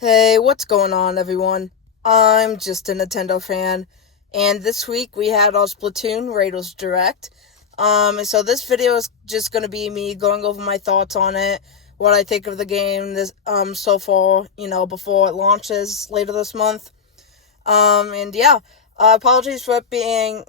Hey, what's going on, everyone? I'm just a Nintendo fan, and this week we had our Splatoon Raiders Direct. And so this video is just gonna be me going over my thoughts on it, what I think of the game this so far, before it launches later this month. And yeah, apologies for it being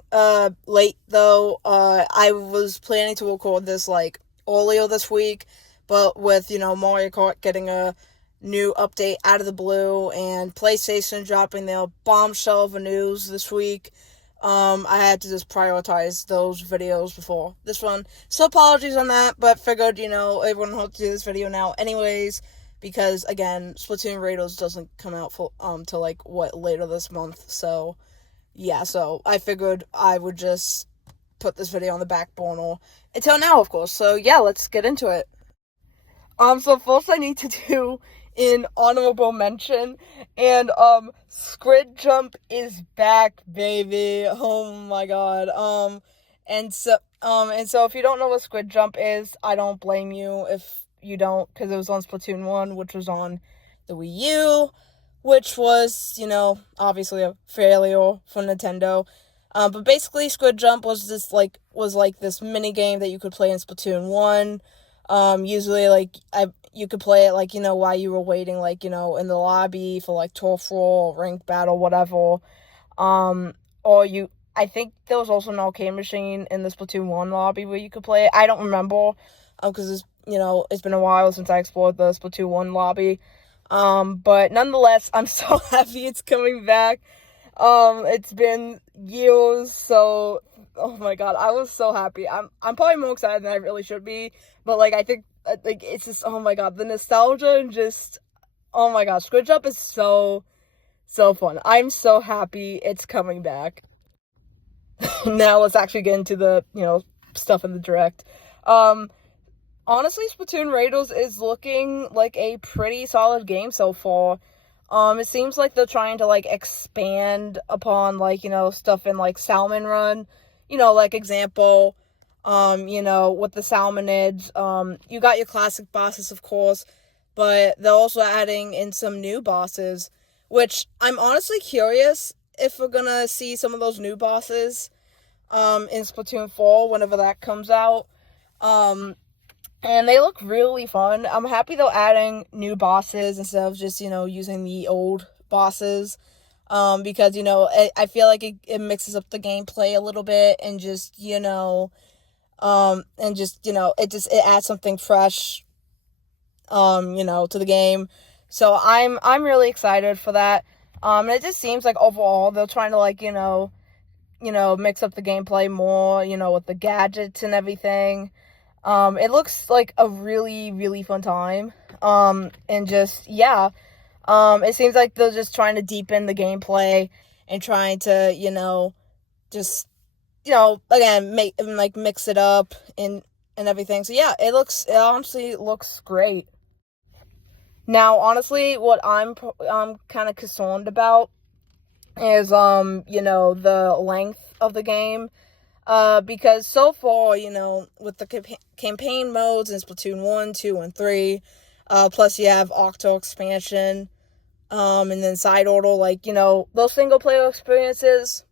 late though. I was planning to record this like earlier this week, but with Mario Kart getting a new update out of the blue and PlayStation dropping their bombshell of a news this week, I had to just prioritize those videos before this one. So apologies on that, but figured, everyone will have to do this video now anyways, because again, Splatoon Raiders doesn't come out for till like later this month. So yeah, so I figured I would just put this video on the back burner until now, of course. So yeah, let's get into it. So first I need to do an honorable mention, and Squid Jump is back, baby. Oh my god. And so if you don't know what Squid Jump is, I don't blame you if you don't, because it was on Splatoon 1, which was on the Wii U, which was, obviously a failure for Nintendo. But basically, Squid Jump was like this mini game that you could play in Splatoon 1. Usually, you could play it, while you were waiting, in the lobby for, Turf War or Rank Battle, whatever. I think there was also an arcade machine in the Splatoon 1 lobby where you could play it. I don't remember, because it's been a while since I explored the Splatoon 1 lobby. But nonetheless, I'm so happy it's coming back. It's been years, so oh my god, I was so happy. I'm probably more excited than I really should be, but I think it's just, oh my god, the nostalgia and just, oh my god, Squid Up is so fun. I'm so happy it's coming back. Now let's actually get into the stuff in the direct. Honestly, Splatoon Raiders is looking like a pretty solid game so far. It seems like they're trying to expand upon stuff in Salmon Run, example, with the Salmonids. You got your classic bosses, of course, but they're also adding in some new bosses, which I'm honestly curious if we're gonna see some of those new bosses in Splatoon 4 whenever that comes out. And they look really fun. I'm happy they're adding new bosses instead of just, using the old bosses. Because, I feel like it mixes up the gameplay a little bit and just, it adds something fresh, to the game. So I'm really excited for that. And it just seems like overall they're trying to mix up the gameplay more, with the gadgets and everything. It looks like a really, really fun time. And just, yeah. It seems like they're just trying to deepen the gameplay and trying to, just, again, mix it up and everything. So yeah, it honestly looks great. Now, honestly, what I'm kind of concerned about is, the length of the game. Because so far, with the campaign modes in Splatoon 1, 2, and 3, plus you have Octo expansion, and then Side Order, those single player experiences,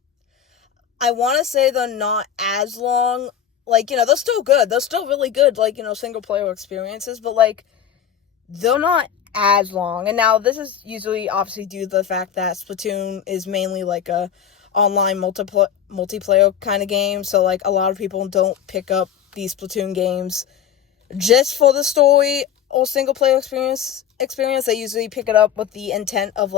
I want to say they're not as long. They're still good. They're still really good, single player experiences, but, they're not as long. And now this is usually obviously due to the fact that Splatoon is mainly a online multiplayer kind of game, so a lot of people don't pick up these Splatoon games just for the story or single player experience. They usually pick it up with the intent of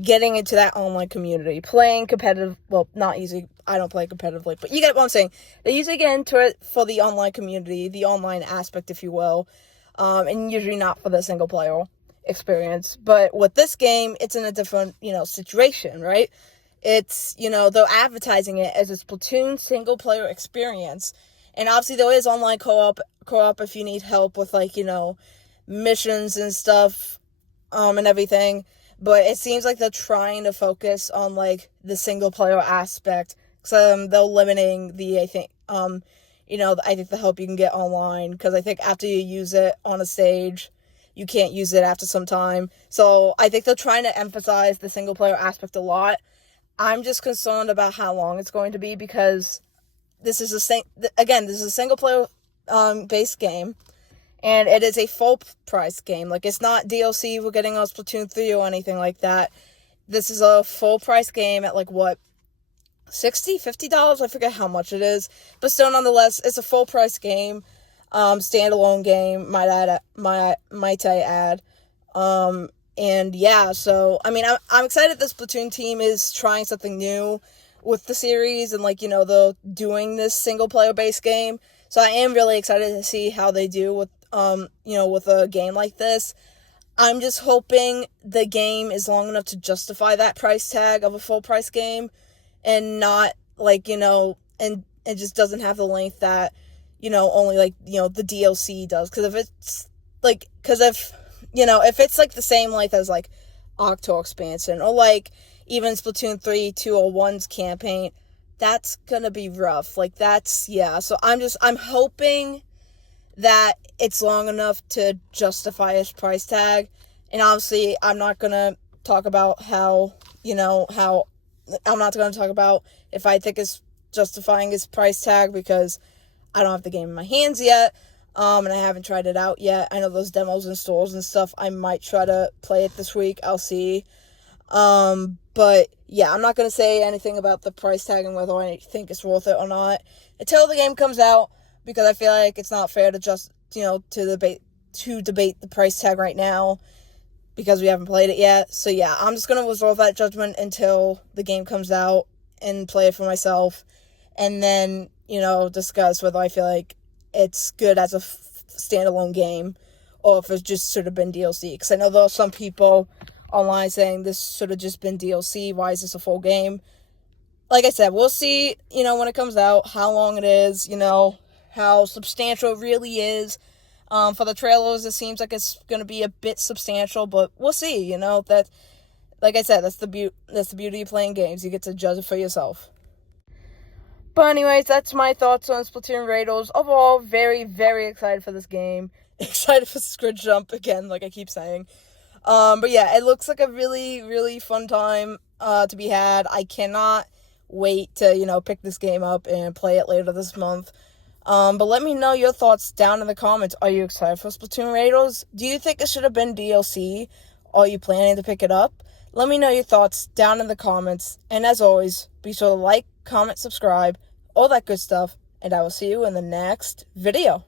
getting into that online community, playing competitive. Well, not usually, I don't play competitively, but you get what I'm saying. They usually get into it for the online community, the online aspect, if you will, and usually not for the single player experience. But with this game, it's in a different situation, right? It's, they're advertising it as a Splatoon single-player experience. And obviously there is online co-op if you need help with, missions and stuff, and everything. But it seems like they're trying to focus on, the single-player aspect. So, they're limiting I think the help you can get online. Because I think after you use it on a stage, you can't use it after some time. So I think they're trying to emphasize the single player aspect a lot. I'm just concerned about how long it's going to be, because this is a single player based game, and it is a full price game. Like, it's not DLC we're getting on Splatoon 3 or anything like that. This is a full price game at, like, what, $60, $50? I forget how much it is. But still, nonetheless, it's a full price game. Standalone game, might I add. And yeah, so, I mean, I'm excited this Splatoon team is trying something new with the series, and, like, they're doing this single player based game. So I am really excited to see how they do with, with a game like this. I'm just hoping the game is long enough to justify that price tag of a full price game, and not, like, and it just doesn't have the length that, only, like, the DLC does. Because if it's, like, the same length as, like, Octo expansion, or, like, even Splatoon 3 201's campaign, that's gonna be rough. Like, so I'm hoping that it's long enough to justify its price tag. And obviously, I'm not gonna talk about I'm not going to talk about if I think it's justifying its price tag, because I don't have the game in my hands yet, and I haven't tried it out yet. I know those demos and stores and stuff. I might try to play it this week. I'll see. But yeah, I'm not going to say anything about the price tag and whether I think it's worth it or not until the game comes out, because I feel like it's not fair to debate the price tag right now, because we haven't played it yet. So yeah, I'm just going to reserve that judgment until the game comes out and play it for myself, and then, discuss whether I feel like it's good as a standalone game, or if it just should have been DLC. Because I know there are some people online saying this should have just been DLC. Why is this a full game? Like I said, we'll see, when it comes out, how long it is, how substantial it really is. For the trailers, it seems like it's going to be a bit substantial, but we'll see, that, like I said, that's the beauty of playing games. You get to judge it for yourself. But anyways, that's my thoughts on Splatoon Raiders. Overall, very, very excited for this game. Excited for Squid Jump again, like I keep saying. But yeah, it looks like a really, really fun time to be had. I cannot wait to, pick this game up and play it later this month. But let me know your thoughts down in the comments. Are you excited for Splatoon Raiders? Do you think it should have been DLC? Are you planning to pick it up? Let me know your thoughts down in the comments. And as always, be sure to like, comment, subscribe, all that good stuff. And I will see you in the next video.